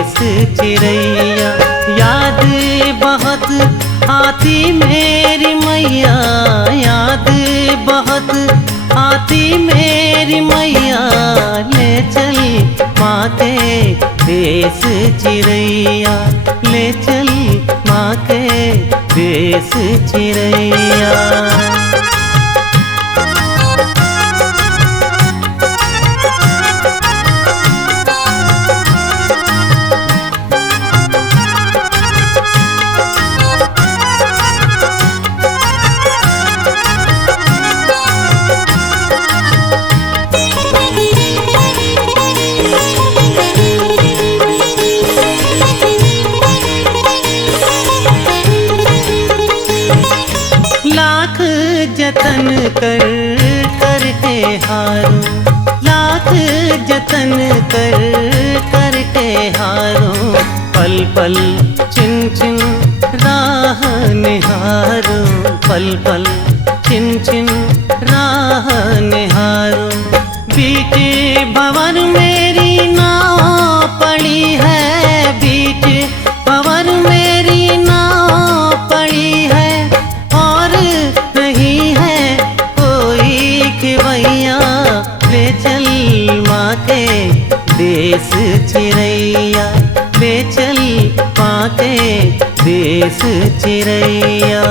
देश चिरैया। याद बहुत आती मेरी मैया, याद बहुत आती मेरी मैया, ले चल माँ के देश चिरैया, ले चल माँ के देश चिरैया। लाख जतन कर कर के हारूं, लाख जतन कर कर के हारूं, पल पल छिन छिन राह निहारूं, पल पल छिन छिन राह निहारूं। बीच भंवर मेरी नाव पड़ी है, बीच भंवर मेरी नाव पड़ी है, और नहीं है कोई खिवैया, ले चल माँ के देश चिरैया, ले चल माँ के देश चिरैया।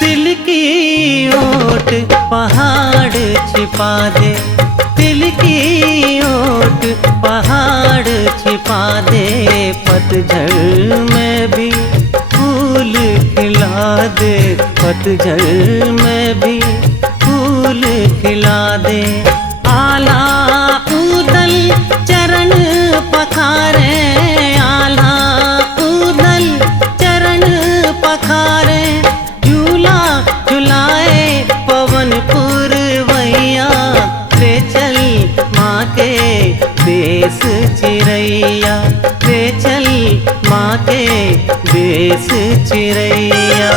दिल की ओट पहाड़ छिपा दे, दिल की ओट पहाड़ छिपा दे, पतझड़ में भी फूल खिला दे, पतझड़ में भी फूल खिला दे। आला उदल चरण पखारे, आला उदल चरण पखारे, झूला झुलाए पवन पुरवैया, ले चल माँ के देश चिरैया, ले चल माँ के देश चिरैया।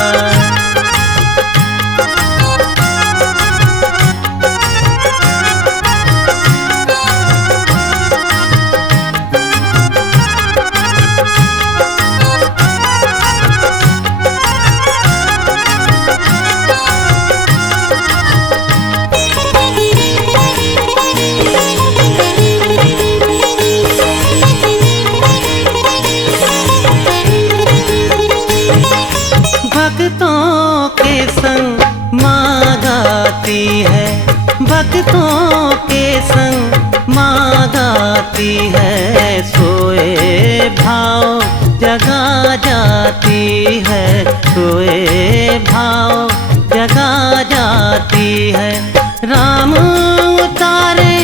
भक्तों के संग माँ गाती है, भक्तों के संग माँ गाती है, सोए भाव जगा जाती है, सोए भाव जगा जाती है। राम उतारे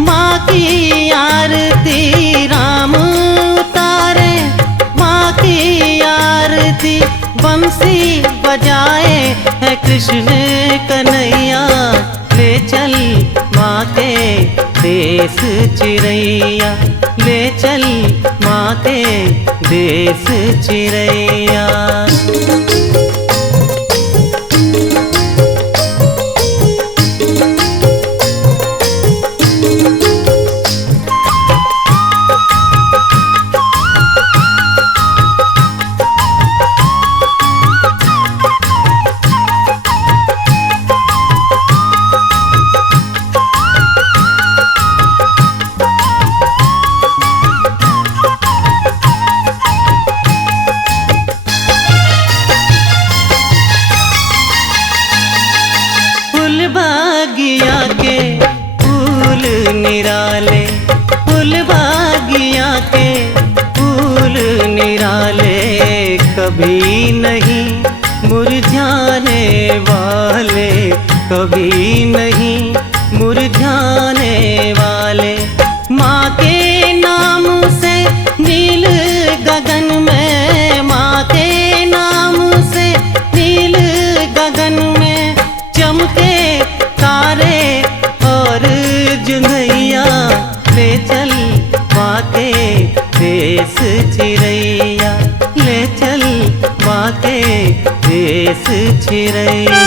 माँ की आरती, राम उतारे माँ की आरती, बंसी बजाए है कृष्ण कन्हैया, ले चल माँ के देश चिरैया, ले चल माँ के देश चिरैया। बागिया के फूल निराले, फूल बागिया के फूल निराले, कभी नहीं मुरझाने वाले, कभी नहीं मुरझाने वाले। ले चल बाके देश चिरैया, ले चल बाके देश चिरैया।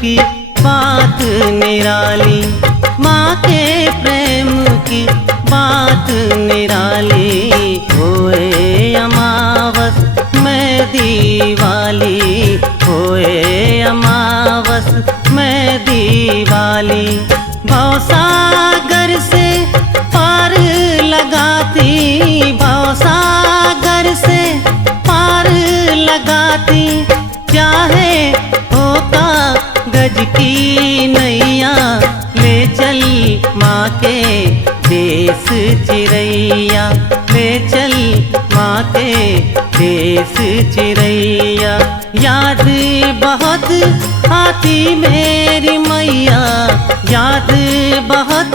की बात निराली, माँ के प्रेम की बात निराली, होए अमावस में दीवाली, होए अमावस में दीवाली। भवसागर से पार लगाती, भवसागर से पार लगाती, चाहे होता गज की नैया, ले चल माँ के देश चिरैया, ले चल माँ के देश चिरैया। याद बहुत आती मेरी मैया, याद बहुत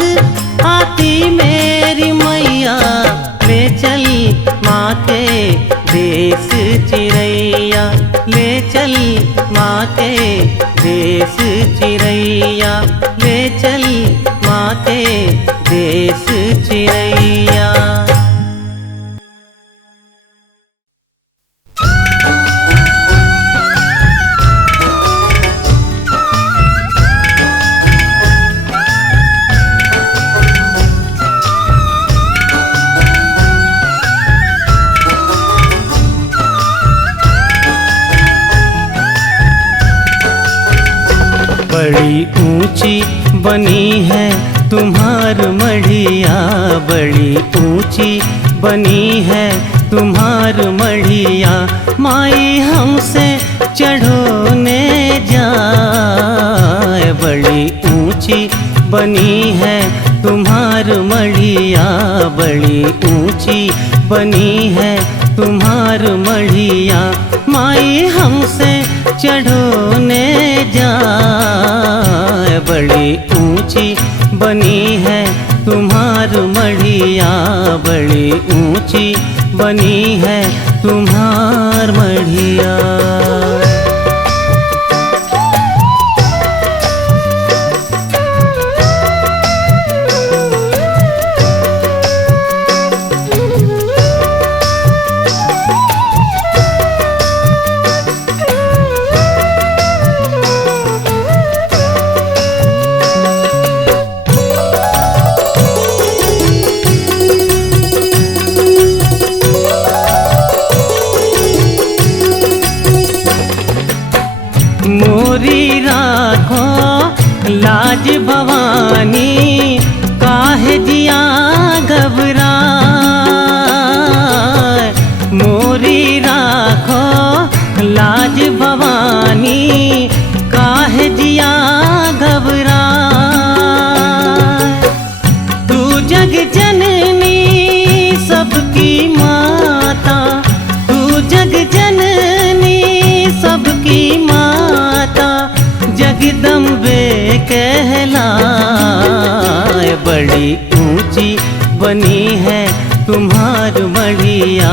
आती मेरी मैया, ले चल माँ के देश चिरैया, ले चल माँ के देश चिरैया, ले चल माँ के देश चिरैया। बड़ी ऊंची बनी है तुम्हार मढ़िया, बड़ी ऊंची बनी है तुम्हार मढ़िया, माई हमसे चढ़ोने जाए। बड़ी ऊंची बनी है तुम्हार मढ़िया, बड़ी ऊंची बनी है तुम्हार मढ़िया, माई हमसे चढ़ोने जाए। बड़ी ऊंची बनी है तुम्हार मढ़िया, बड़ी ऊंची बनी है तुम्हार मढ़िया। मोरी राखो लाज भवानी, काहे जिया घबराए। मोरी राखो लाज भवानी, काहे जिया घबराए। तू जग जननी सबकी माता, तू जग जननी सबकी माता, जगदम्बे कहलाए। बड़ी ऊंची बनी है तुम्हार मढ़िया,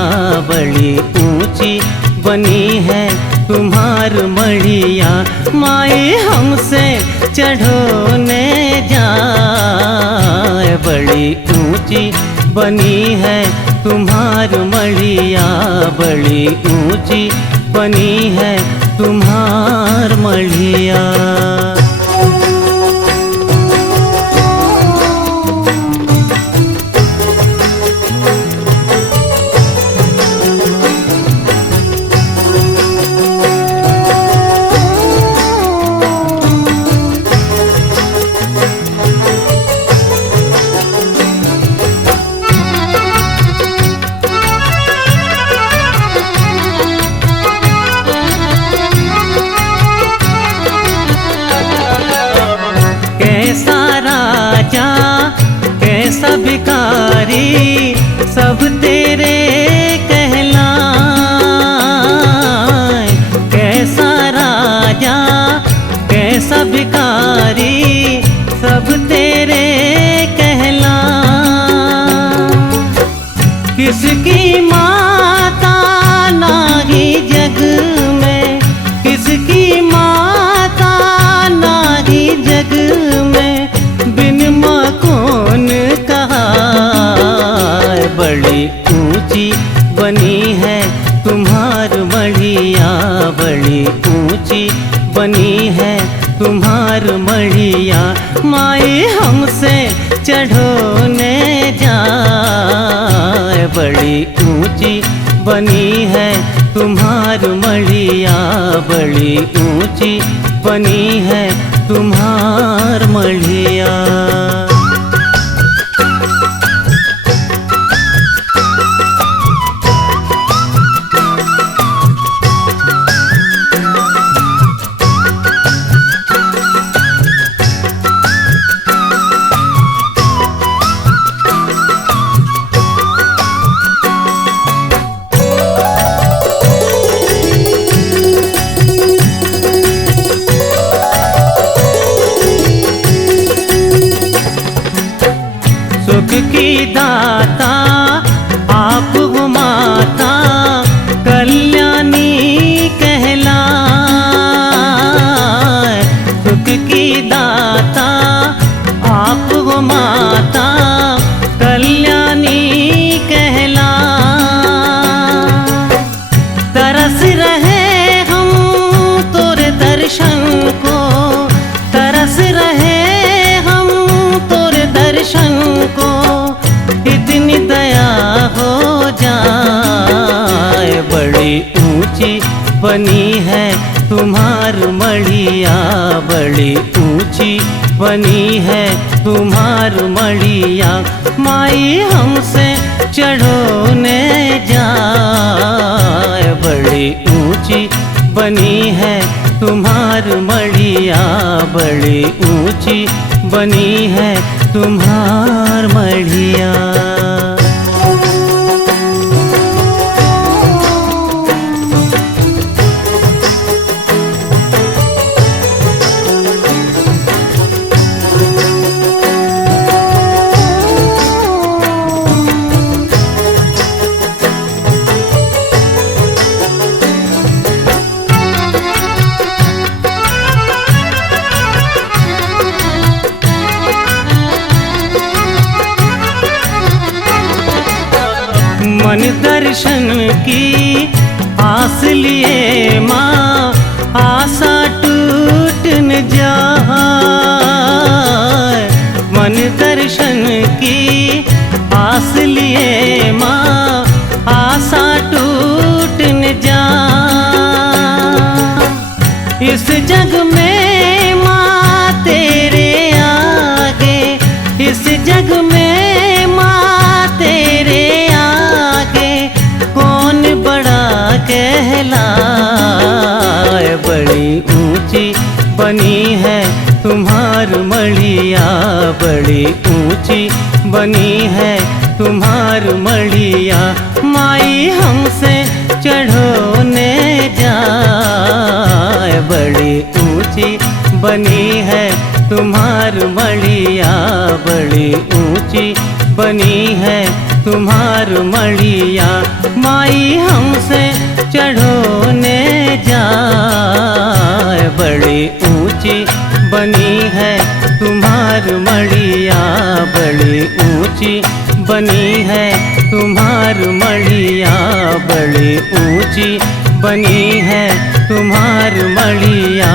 बड़ी ऊंची बनी है तुम्हार मढ़िया, माई हमसे चढ़ोने जाए। बड़ी ऊंची बनी है तुम्हार मढ़िया, बड़ी ऊंची बनी है तुम्हार मढ़िया। भिखारी सब तेरे कहलाए। कैसा राजा कैसा भिखारी सब तेरे कहलाए। किसकी माता नाही जग में, किसकी माता नाही जग में, बिन माँ कौन कहाए। बड़ी ऊंची बनी है तुम्हार मढ़िया, बड़ी ऊंची बनी है तुम्हार मढ़िया। माई हमसे चढ़ोने जाए। बड़ी ऊंची बनी है तुम्हार मढ़िया, बड़ी ऊंची बनी है तुम्हार मढ़िया। सुख की दाता आप हो माता, कल्याणी कहलाए। सुख की दाता आप हो माता, कल्याणी कहलाए। तरस रहे हम तोरे दर्शन को, तरस रहे हम तोरे दर्शन को। इतनी दया हो जाए। बड़ी ऊंची बनी है तुम्हार मढ़िया, बड़ी ऊंची बनी है तुम्हार मढ़िया। माई हमसे चढ़ोने जाए। बड़ी ऊंची बनी है तुम्हार मढ़िया, बड़ी ऊंची बनी है तुम्हार मढ़िया। मन दर्शन की आस लिए माँ, आशा टूट न जाए। मन दर्शन की आस लिए माँ, आशा टूट न जाए। इस जग में माँ तेरे आगे, इस जग में माँ तेरे आगे कौन बड़ा कहलाए। बड़ी ऊंची बनी है तुम्हार मढ़िया, बड़ी ऊंची बनी है तुम्हार मढ़िया। माई हमसे चढ़ोने जाए। बड़ी ऊंची बनी है तुम्हार मढ़िया, बड़ी ऊंची बनी है तुम्हार मढ़िया। माई हमसे चढ़ोने जाए। बड़ी ऊंची बनी है तुम्हार मढ़िया, बड़ी ऊंची बनी है तुम्हार मढ़िया, बड़ी ऊंची बनी है तुम्हार मढ़िया,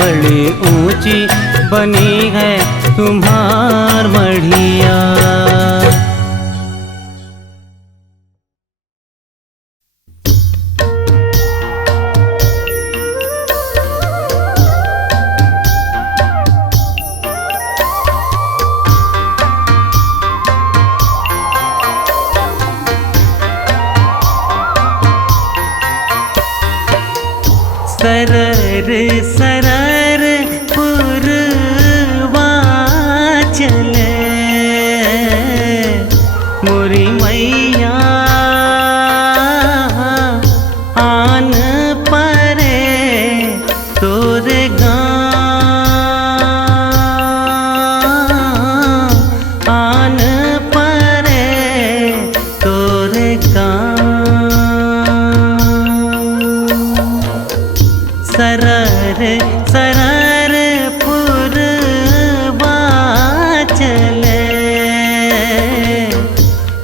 बड़ी ऊंची बनी है तुम्हार मढ़िया। सरर सरर पुरवा चले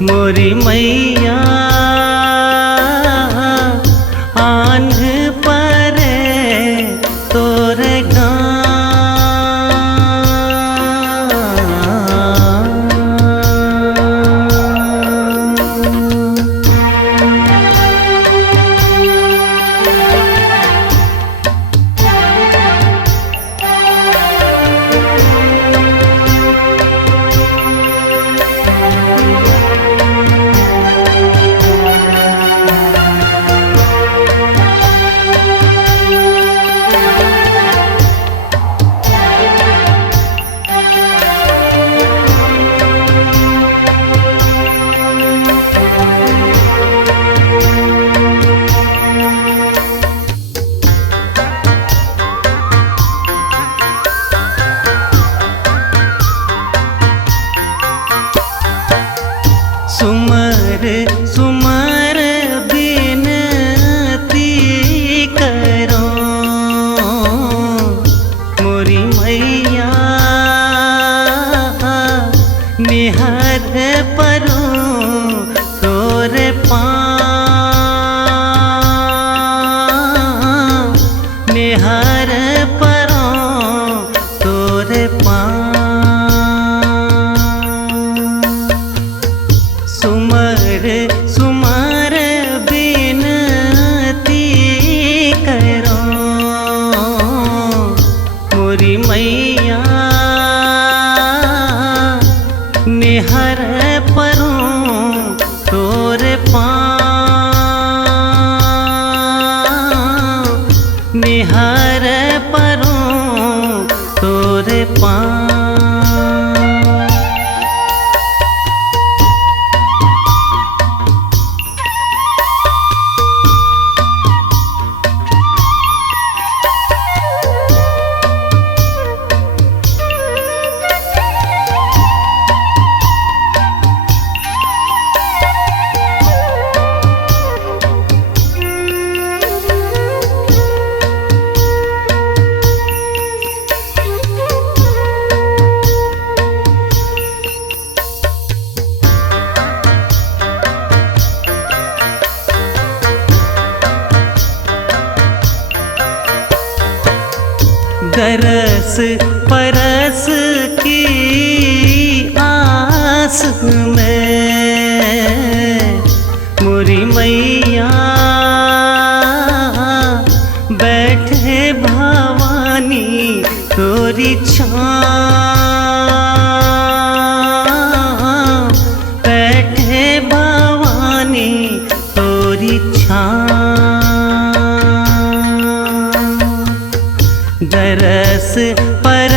मोरी मैया आन परे तोरे सुमर सुमर बिनती करो मोरी मैया निहर परो तोरे पाँव निहर परो तोरे पाँव सुमर सुमर बिनती करो मोरी मैया निहर परो तोरे पाँव निहर परो तोरे पाँव दरस परस की आस में मोरी मैया बैठे भवानी तोरी छाँव बैठे भवानी तोरी छाँव दरस पर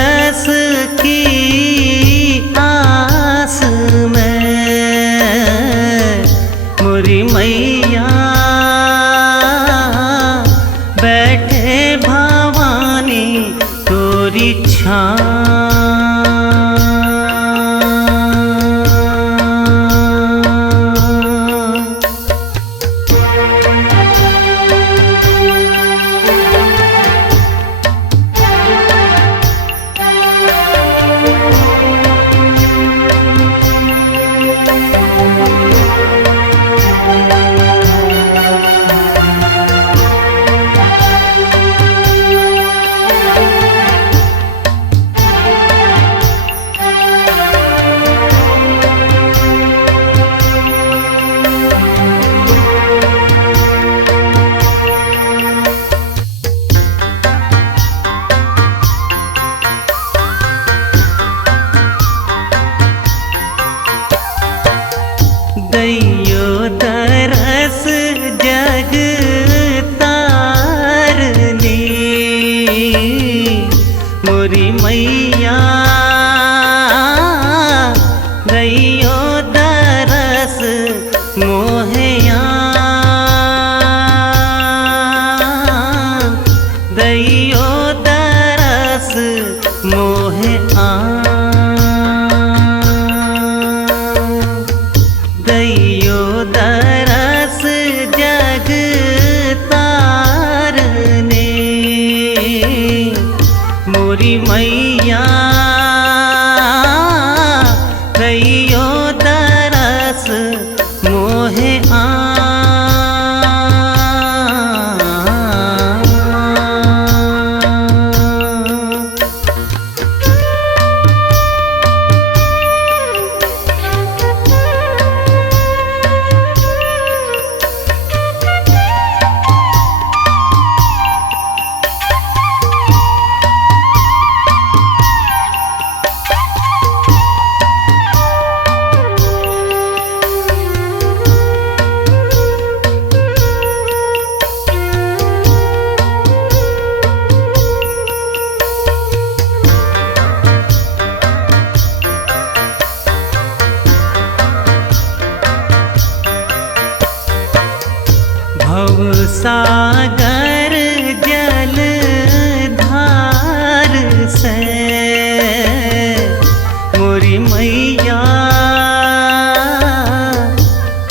मोरी मैया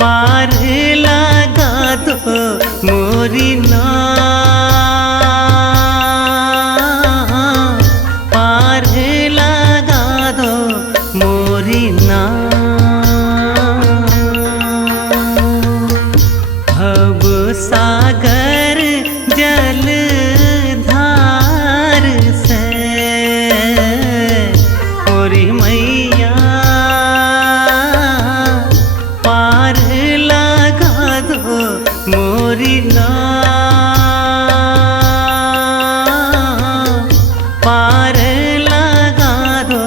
पार लगा दो मोरी ना, पार लगा दो मोरी ना। भव सागर जल धार से मोरी मैया पार लगा दो मोरी ना, पार लगा दो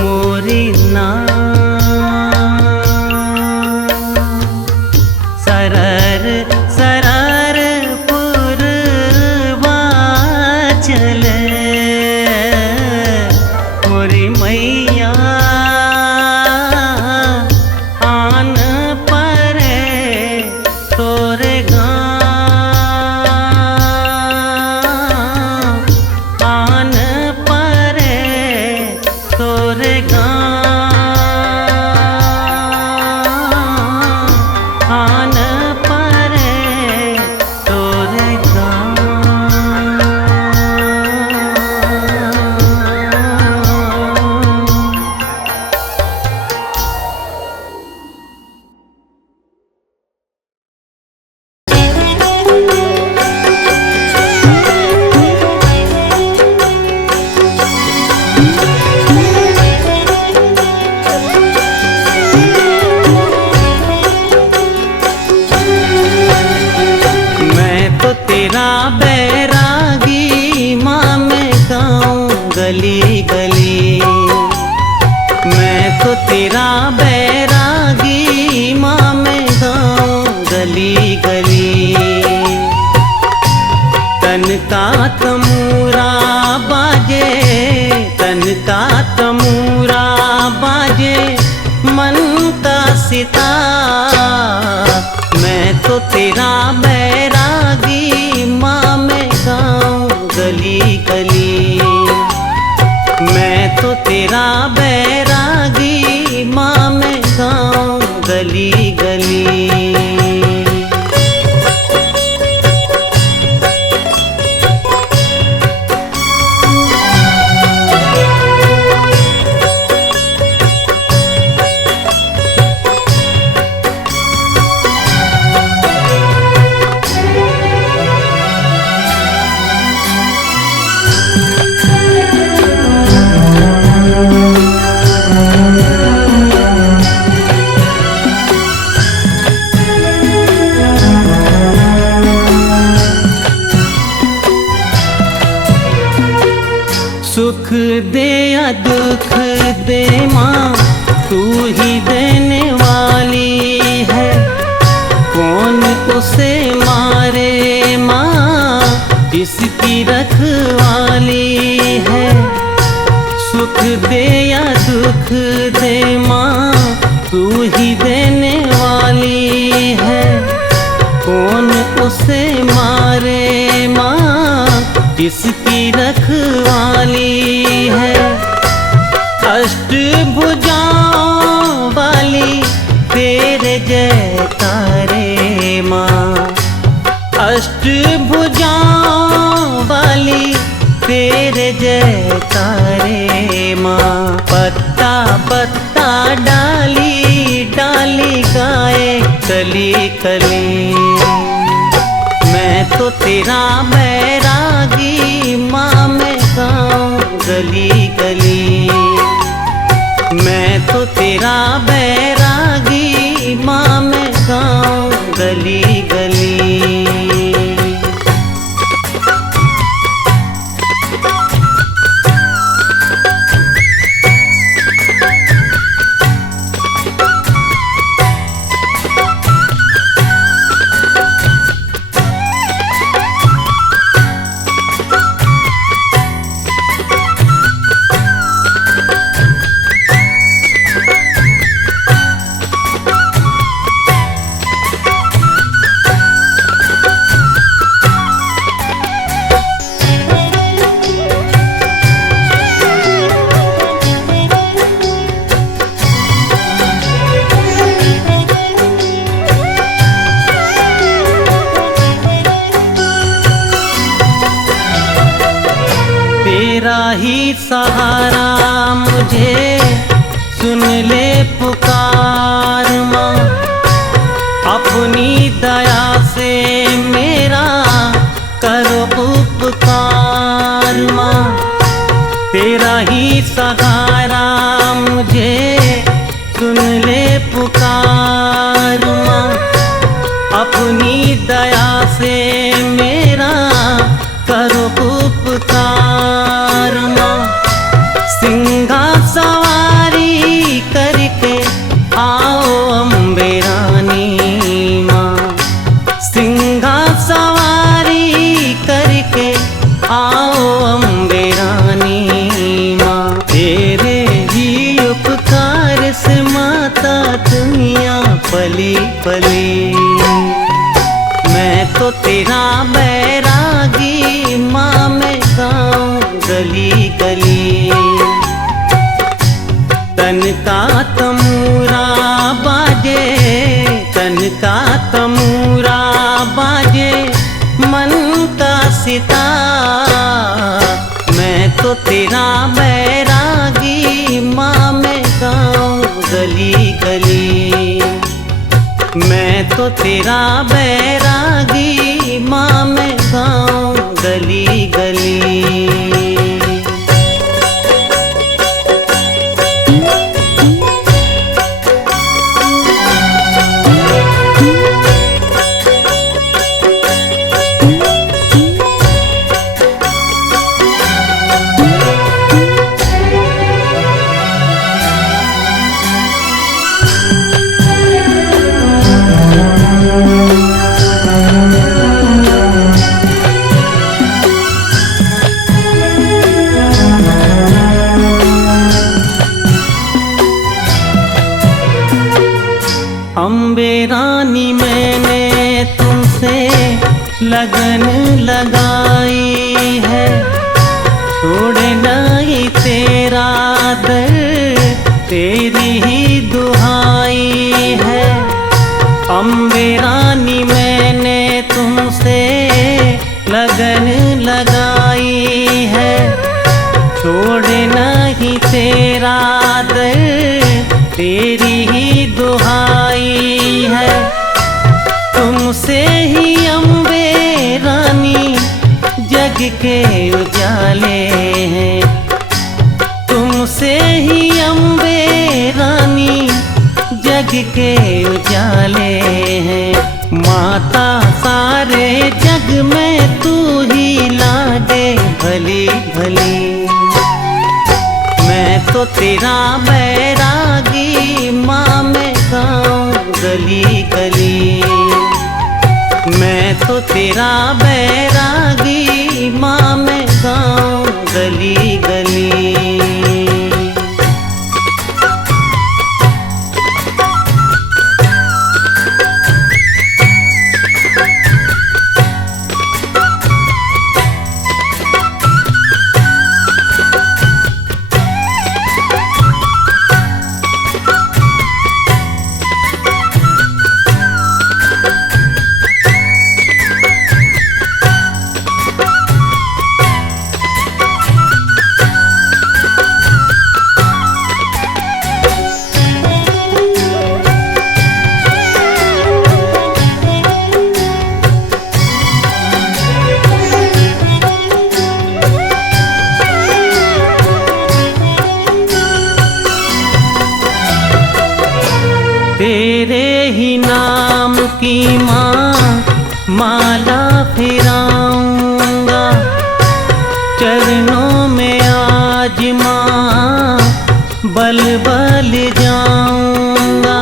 मोरी ना। सरर सरर पूर्वांचल मोरी मैया आन परे तोरे गाँव, आन परे तोरे गाँव, आन परे तोरे गाँव। मैं तो तेरा बैरागी माँ मैं गाऊं गली गली, मैं तो तेरा बैरागी माँ मैं गाऊं गली गली। तन का तमूरा बाजे, तन का तमूरा बाजे मन का सितार। मैं तो तेरा बैरागी माँ मैं गाऊं गली गली, मैं तो तेरा बैरागी माँ मैं गाऊं गली गली। सुख दे या दुख दे माँ तू ही देने वाली है, कौन उसे मारे माँ इसकी रखवाली है। सुख दे या दुख दे माँ तू ही देने वाली है, कौन उसे मारे माँ इसकी रखवाली है। अष्टभुजाओं वाली तेरे जयकारे माँ, अष्टभुजाओं वाली तेरे जयकारे माँ। पत्ता पत्ता डाली डाली गाए कली कली, मैं तो तेरा बैरागी माँ मैं गाऊं गली गली, मैं तो तेरा बैरागी माँ मैं गाऊं गली गली। सहारा मुझे, सुन ले पुकार माँ। अपनी दया से मेरा करो उपकार माँ। तेरा ही सहारा मुझे, सुन ले पुकार माँ। अपनी दया से मेरा करो उपकार माँ। सिंघा सवारी करके आओ अम्बे रानी माँ। सिंघा सवारी करके आओ अम्बे रानी माँ। तेरे ही उपकार से माता दुनिया पली पली। मैं तो तेरा बैरागी माँ, मैं गाऊं गली गली। तन का तमूरा बाजे, तन का तमूरा बाजे, मन का सितार। मैं तो तेरा बैरागी माँ, मैं गाऊं गली गली। मैं तो तेरा बैरागी माँ, मैं गाऊं गली गली। अम्बे रानी मैंने तुमसे लगन लगाई है, छोड़े नहीं तेरा दर, तेरी ही दुहाई है। अम्बे रानी मैंने तुमसे लगन लगाई है, छोड़े नहीं तेरा दर, तेरी ही दुहाई है। तुमसे ही अम्बे रानी जग के उजाले हैं। तुमसे ही अम्बे रानी जग के उजाले हैं। माता सारे जग में तू ही लागे भली भली। मैं तो तेरा बैरागी माँ, मैं गाऊं गली गली। मैं तो तेरा बैरागी माँ, मैं गाऊं गली गली। तेरे ही नाम की माँ माला फिराऊंगा, चरणों में आज माँ बल बल जाऊंगा।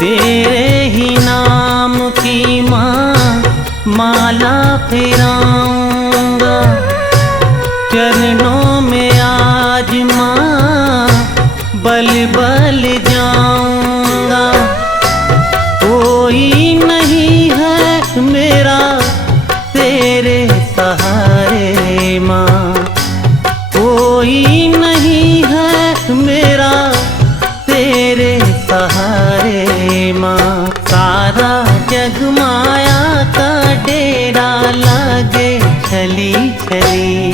तेरे ही नाम की माँ माला फिराऊंगा, चरणों में आज माँ बल बल जाऊंगा। कोई नहीं है मेरा तेरे सहारे माँ, कोई नहीं है मेरा तेरे सहारे माँ। सारा जग माया का डेरा लागे छली छली।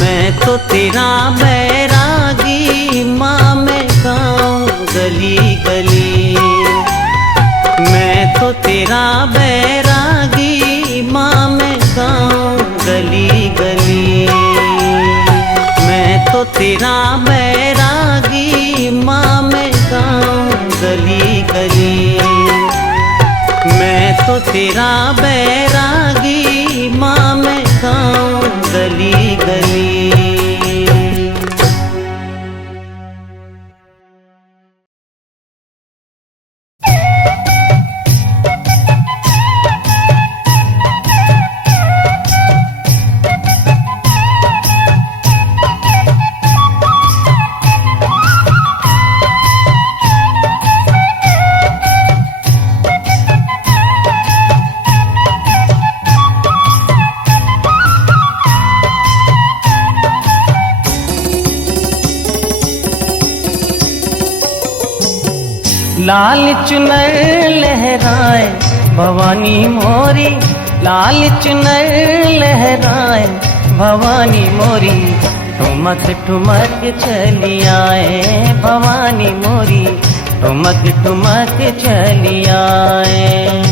मैं तो तेरा बैरागी माँ मैं गाऊं गली गली। मैं तो तेरा बैरागी माँ मैं गाऊं गली गली। मैं तो तेरा बैरागी माँ मैं गाऊं गली गली। मैं तो तेरा बैरागी माँ मैं गाऊं गली गली। लाल चुनर लहराए भवानी मोरी, लाल चुनर लहराए भवानी मोरी। ठुमक ठुमक चली आए भवानी मोरी, ठुमक ठुमक चली आए।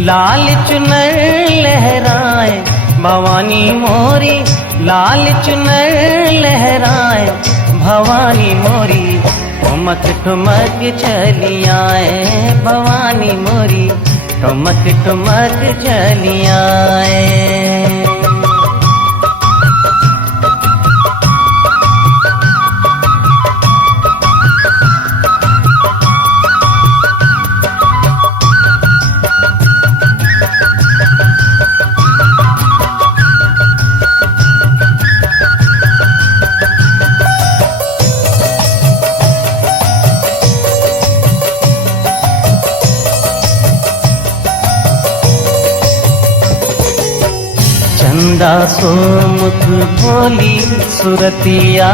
लाल चुनर लहराए भवानी मोरी, लाल चुनर लहराए भवानी मोरी। ठुमक ठुमक चली आए भवानी मोरी, ठुमक ठुमक चली आए। चंदा सोमुख भोली सुरतिया,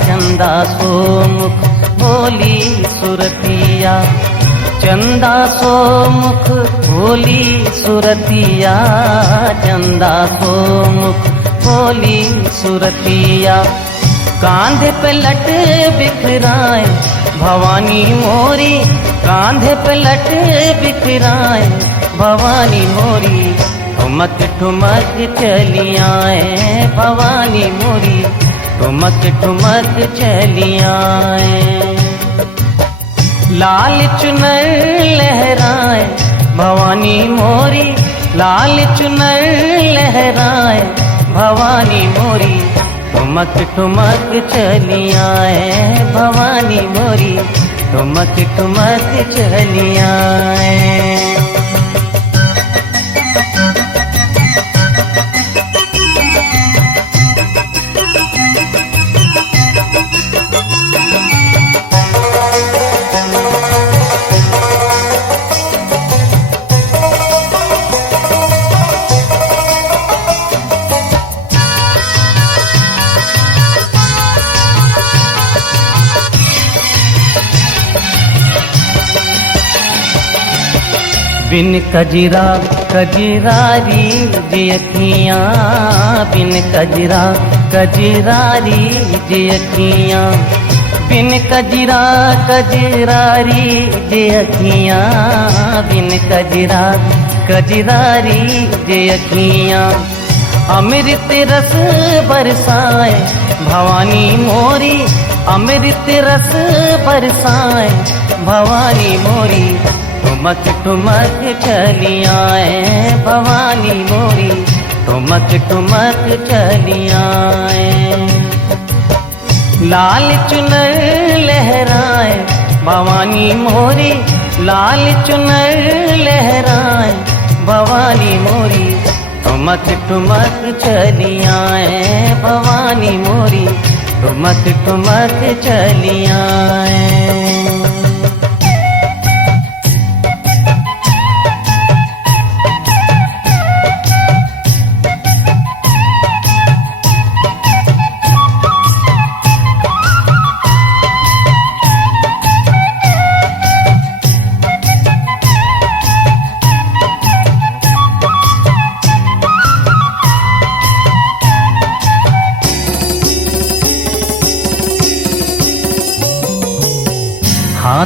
चंदा सोमुख भोली सुरतिया। चंदा सोमुख भोली सुरतिया, चंदा सोमुख भोली सुरतिया। कांधे पे लट बिखराए भवानी मोरी, कांधे पे लट बिखराए भवानी मोरी। ठुमक ठुमक चली आए भवानी मोरी, ठुमक ठुमक चली आए। लाल चुनर लहराए भवानी मोरी, लाल चुनर लहराए भवानी मोरी। ठुमक ठुमक चली आए भवानी मोरी, ठुमक ठुमक चली आए। बिन कजरा कजरारी जी अखियाँ, बिन कजरा कजरारी जी अखियाँ। बिन कजरा कजरारी जी अखियाँ, बिन कजरा कजरारी जी अखियाँ। अमृत रस बरसाए भवानी मोरी, अमृत रस बरसाए भवानी मोरी। ठुमक ठुमक चली आए भवानी मोरी, ठुमक ठुमक चली आए। लाल चुनर लहराए भवानी मोरी, लाल चुनर लहराए भवानी मोरी। ठुमक ठुमक चली आए भवानी मोरी, ठुमक ठुमक चली आए।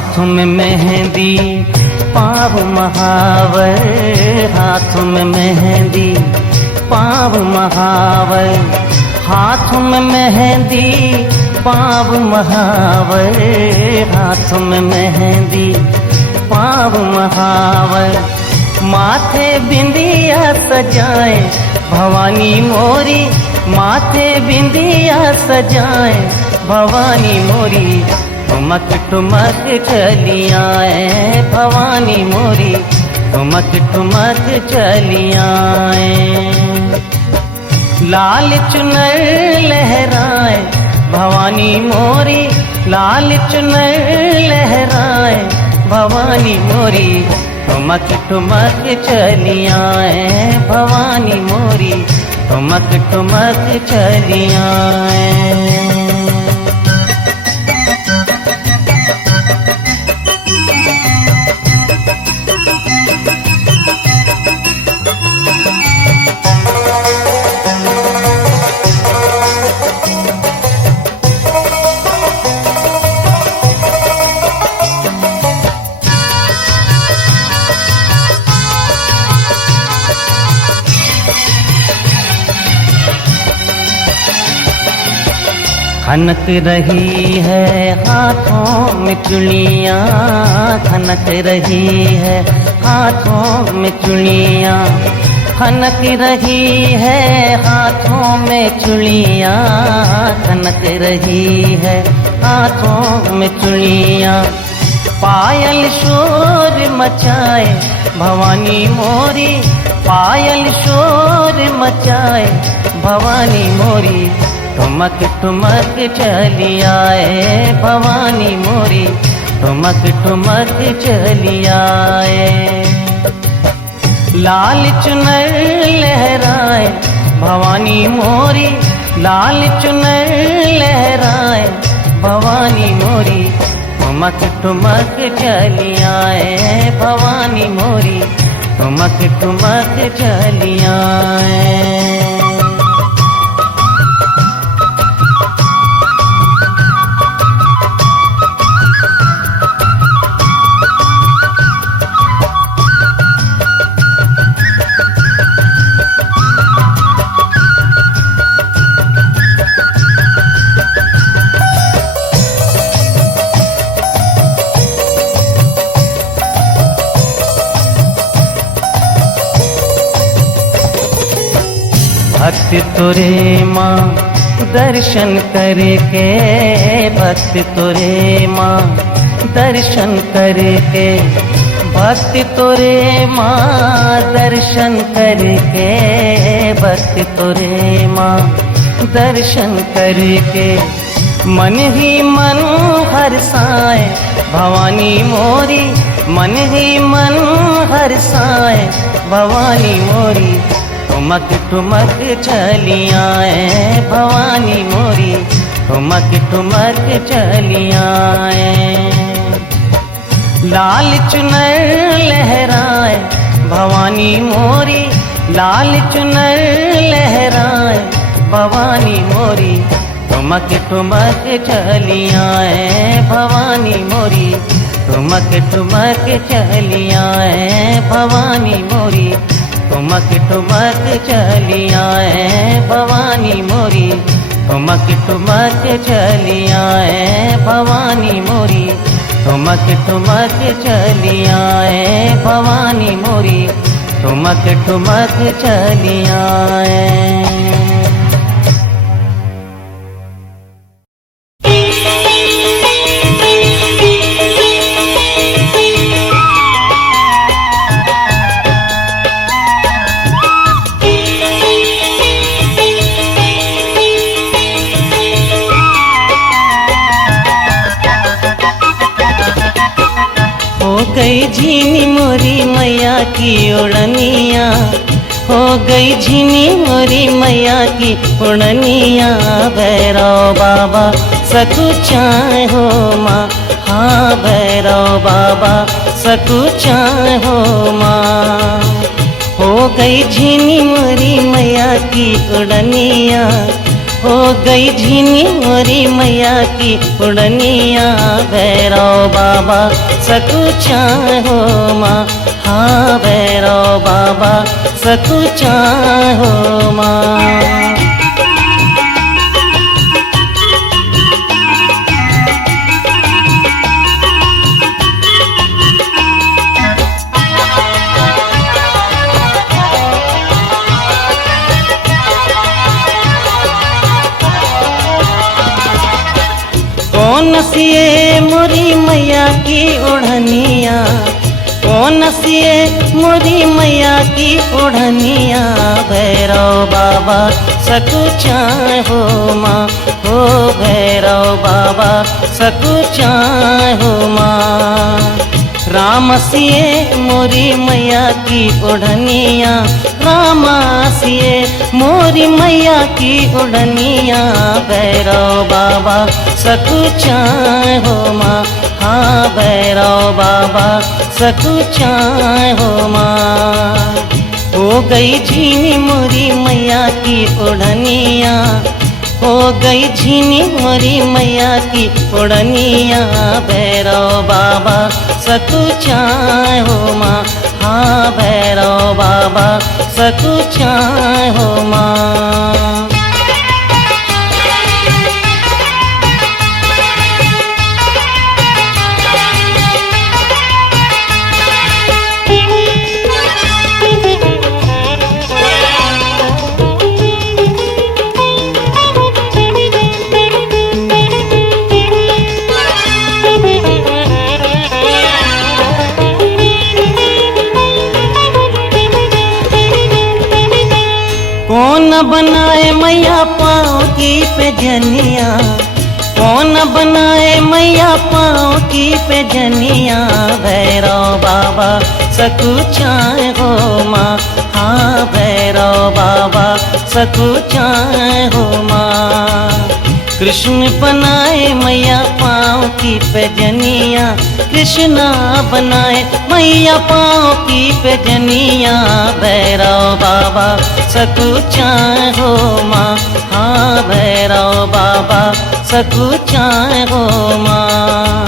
हाथों में मेहंदी पाँव महावर, हाथों में मेहंदी पाँव महावर, हाथों में मेहंदी पाँव महावर, हाथों में मेहंदी पाँव महावर। माथे बिंदिया सजाए भवानी मोरी, माथे बिंदिया सजाए भवानी मोरी, ठुमक ठुमक चली आए भवानी मोरी, ठुमक ठुमक चली आए। लाल चुनर लहराए भवानी मोरी, लाल चुनर लहराए भवानी मोरी, ठुमक ठुमक चली आए भवानी मोरी, ठुमक ठुमक चली आए। खनक रही है हाथों में चुड़ियाँ, खनक रही है हाथों में चुड़ियाँ, खनक रही है हाथों में चुड़ियाँ, खनक रही है हाथों में चुड़ियाँ। पायल शोर मचाए भवानी मोरी, पायल शोर मचाए भवानी मोरी, ठुमक ठुमक चली आए भवानी मोरी, ठुमक ठुमक चली आए। लाल चुनर लहराए भवानी मोरी, लाल चुनर लहराए भवानी मोरी, ठुमक ठुमक चली आए भवानी मोरी, ठुमक ठुमक चली आए। भक्त तुरे माँ दर्शन करके, भक्त तुरे माँ दर्शन करके, भक्त तुरे माँ दर्शन करके, भक्त तुरे माँ दर्शन करके, मन ही मन हर्षाए भवानी मोरी, मन ही मन हर्षाए भवानी मोरी, ठुमक ठुमक चली आए भवानी मोरी, ठुमक ठुमक चली आए। लाल चुनर लहराए भवानी मोरी, लाल चुनर लहराए भवानी मोरी, ठुमक ठुमक चली आए भवानी मोरी, ठुमक ठुमक चली आए भवानी मोरी, ठुमक ठुमक चली आए भवानी मोरी, ठुमक ठुमक चली आए भवानी मोरी, ठुमक ठुमक चली आए भवानी मोरी, ठुमक ठुमक चली आए। गई झीनी मोरी मैया की उड़निया, हो गई झीनी मोरी मैया की उड़निया, भैरव बाबा सकुचाए हो माँ, हाँ भैरव बाबा सकुचाए हो माँ। हो गई झीनी मोरी मैया की उड़निया, हो गई झीनी मोरी मैया की उड़निया। भैरव बाबा सकुचा हो माँ, हाँ भैरव बाबा सकुचा हो माँ। कौन सिए मोरी मैया की ओढ़निया, कौन सिए मोरी मैया की ओढ़निया। भैरव बाबा सकुचा हो माँ, हो भैरव बाबा सकुचा हो माँ। राम सिए मोरी मैया की ओढ़निया, राम सिए मोरी मैया की ओढ़निया। भैरव बाबा सकुचा हो माँ, हाँ भैरव बाबा सकुचा हो माँ। हो गई झीनी मोरी मैया की ओढ़निया, हो गई झीनी मोरी मैया की ओढ़निया। भैरव बाबा सकुचा हो माँ, हाँ भैरव बाबा सकुचा हो माँ। कौन बनाए मैया पाँव की पैजनिया, कौन बनाए मैया पाँव की पैजनिया। भैरव बाबा सकुचा हो माँ, हाँ भैरव बाबा सकुचा हो माँ। कृष्ण बनाए मैया पाँव की पैजनिया, कृष्णा बनाए मैया पाँव की पैजनिया। भैरव बाबा सकुचा हो माँ, हाँ भैरव बाबा सकुचा हो माँ।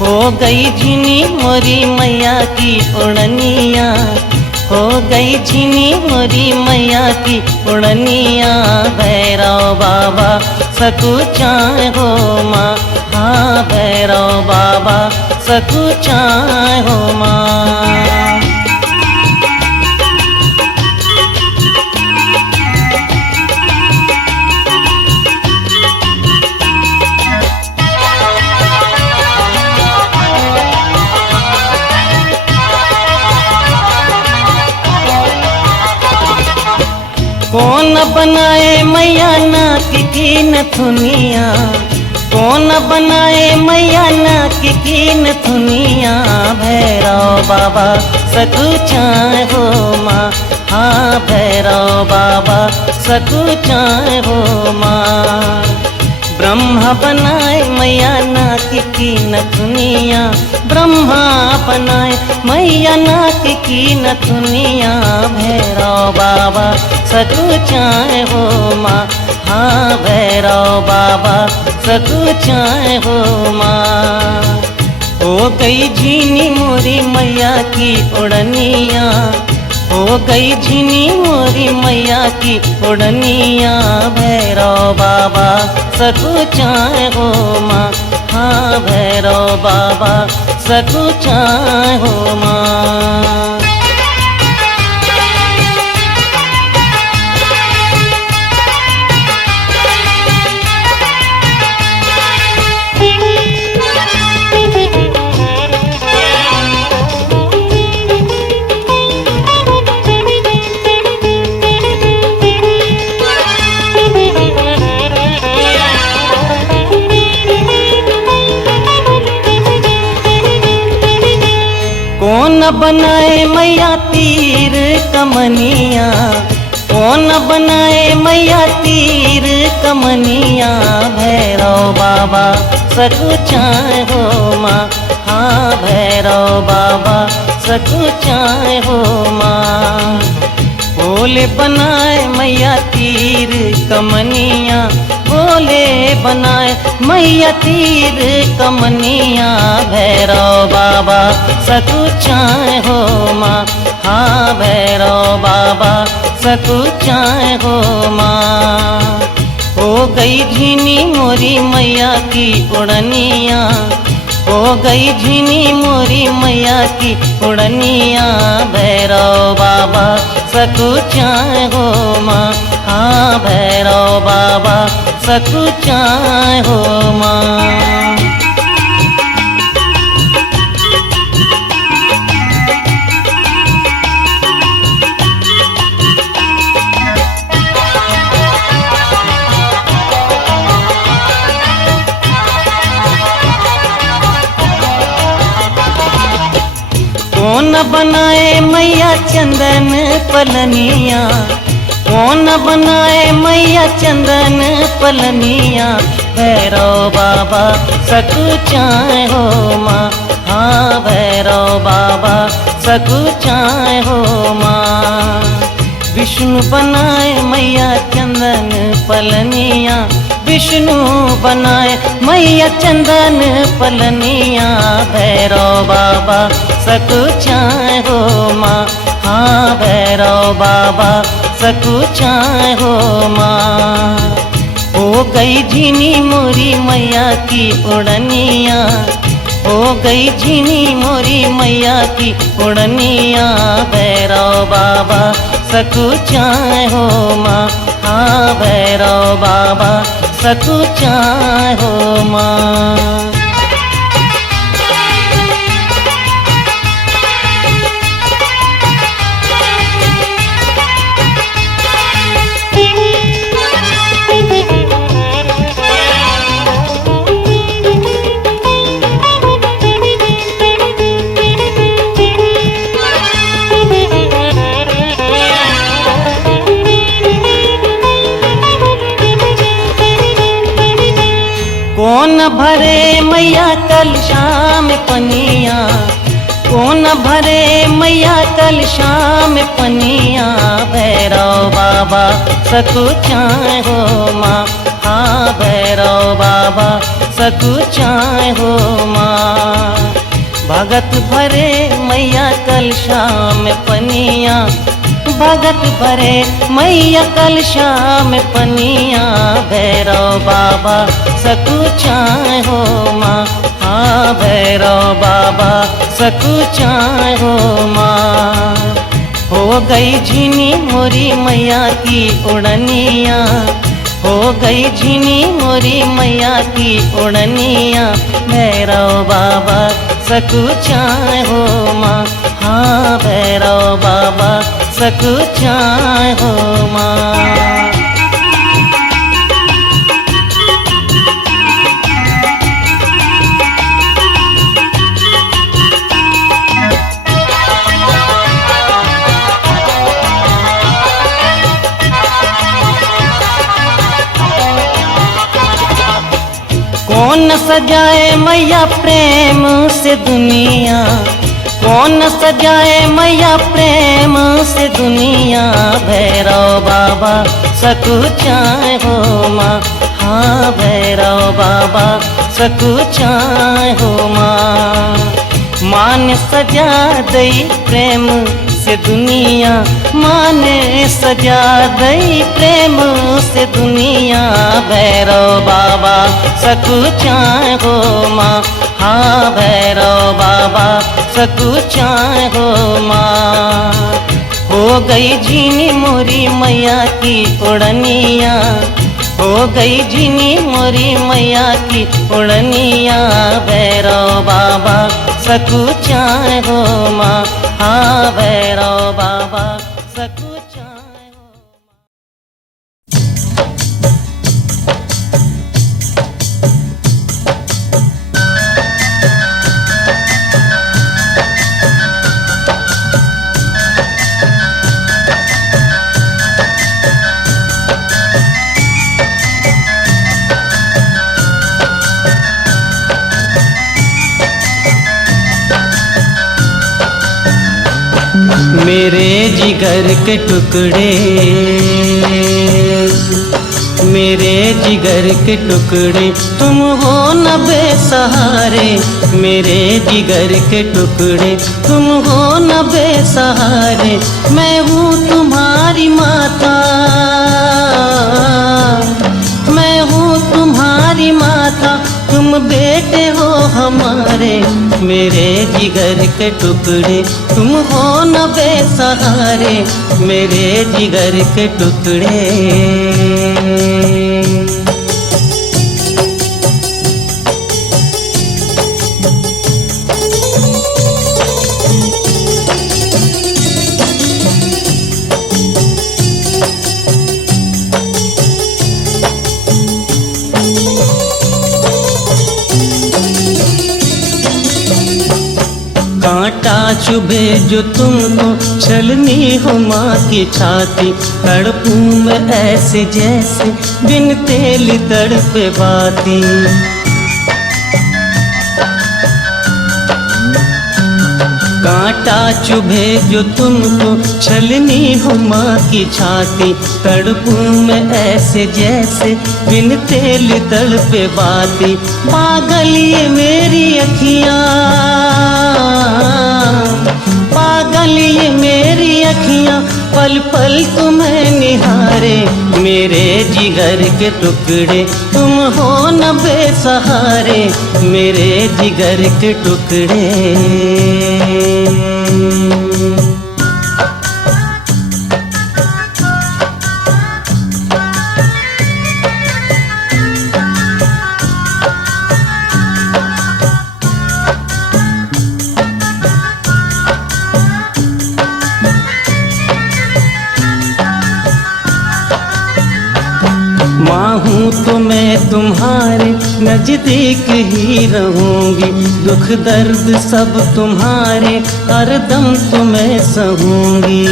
हो गई झीनी मोरी मैया की ओढ़निया, हो गई झीनी मोरी मैया की ओढ़निया। भैरव बाबा सकुचा हो माँ, हाँ भैरव बाबा सकुचा हो माँ। कौन बनाए मैया नाक की नथुनिया, कौन बनाए मैया नाक की नथुनिया। भैरव बाबा सकुचा हो माँ, हाँ भैरव बाबा सकुचा हो माँ। ब्रह्मा बनाए मैया नाक की नथुनिया, ब्रह्मा बनाए मैया नाक की नथुनिया। भैरव बाबा सकुचा हो माँ, हाँ भैरव बाबा सकुचा हो माँ। हो गई झीनी मोरी मैया की ओढ़निया, हो गई झीनी मोरी मैया की ओढ़निया। भैरव बाबा सकुचा हो माँ, हाँ भैरव बाबा सकुचा हो माँ। कौन बनाए मैया तीर कमनिया, कौन बनाए मैया तीर कमनिया। भैरव बाबा सकुचा हो माँ, हाँ भैरव बाबा सकुचा हो माँ। फूल बनाए मैया तीर कमनिया बोले बनाए मैया तीर कमनिया भैरव बाबा सकुचाए हो माँ। हाँ भैरव बाबा सकुचाए हो माँ। हो गई झीनी मोरी मैया की उड़निया, हो गई झीनी मोरी मैया की उड़निया भैरव बाबा सकुचाए हो माँ। हाँ भैरव बाबा सकुचाए हो माँ। कौन बनाए मैया चंदन पलनिया, कौन बनाए मैया चंदन पलनिया भैरव बाबा सकुचाए हो माँ। हाँ भैरव बाबा सकुचाए हो माँ। विष्णु बनाए मैया चंदन पलनिया, विष्णु बनाए मैया चंदन पलनिया भैरव बाबा सकुचाए हो माँ। हाँ भैरव बाबा सकुचाए हो माँ। हो गई झीनी मोरी मैया की उड़निया, हो गई झीनी मोरी मैया की उड़निया भैरव बाबा सकुचाए हो माँ। हाँ भैरव बाबा सकुचाए हो माँ। कौन भरे मैया कल शाम पनिया, कौन भरे मैया कल शाम पनिया भैरव बाबा सकुचाए हो माँ। हाँ भैरव बाबा सकुचाए हो माँ। भगत भरे मैया कल शाम पनिया, भगत भरे मैया कल शाम पनिया भैरव बाबा सकुचाए हो माँ। हाँ भैरव बाबा सकुचाए हो माँ। हो गई झीनी मोरी मैया की उड़निया, हो गई झीनी मोरी मैया की उड़निया भैरव बाबा सकुचाए हो माँ। हाँ भैरव बाबा सकुचाए हो माँ। कौन सजाए मैया प्रेम से दुनिया, कौन सजाए मैया प्रेम से दुनिया भैरव बाबा सकुचाए हो माँ। हाँ भैरव बाबा सकुचाए हो माँ। मान सजा दई प्रेम से दुनिया, माने सजा दई प्रेम से दुनिया भैरव बाबा सकुचाए हो माँ। हाँ भैरव बाबा सकुचाए हो माँ। हो गई झीनी मोरी मैया की उड़निया, हो गई झीनी मोरी मैया की उड़निया भैरव बाबा सकुचाए हो माँ। हाँ भैरव बाबा सकुचाए हो माँ। मेरे जिगर के टुकड़े जिगर के टुकड़े, तुम हो न बेसहारे, मेरे जिगर के टुकड़े, तुम हो न बेसहारे। मैं हूँ तुम्हारी माता, मैं हूँ तुम्हारी माता, तुम बेटे हो हमारे, मेरे जिगर के टुकड़े, तुम हो न बेसहारे, मेरे जिगर के टुकड़े। कांटा चुभे जो तुमको, छलनी हो माँ की छाती, तड़पूं मैं ऐसे जैसे बिन तेल तड़पे बाती। कांटा चुभे जो तुमको, छलनी हो माँ की छाती, तड़पूं मैं ऐसे जैसे बिन तेल तड़पे बाती। पागल ये मेरी अखियाँ, पागल ये मेरी अखियाँ, पल पल तुम्हें निहारे, मेरे जिगर के टुकड़े, तुम हो न बेसहारे, मेरे जिगर के टुकड़े। माँ हूँ तो मैं तुम्हारे नजदीक ही रहूँगी, दुख दर्द सब तुम्हारे हरदम तुम्हें सहूँगी।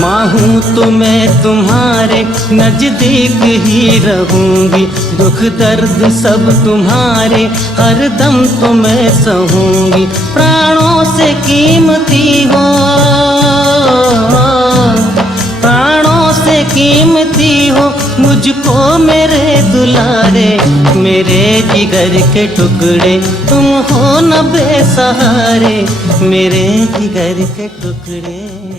माँ हूँ तो मैं तुम्हारे नजदीक ही रहूँगी, दुख दर्द सब तुम्हारे हरदम तुम्हें सहूँगी। प्राणों से कीमती हो, प्राणों से कीमती हो मुझको मेरे दुलारे, मेरे जिगर के टुकड़े, तुम हो न बेसहारे, मेरे जिगर के टुकड़े।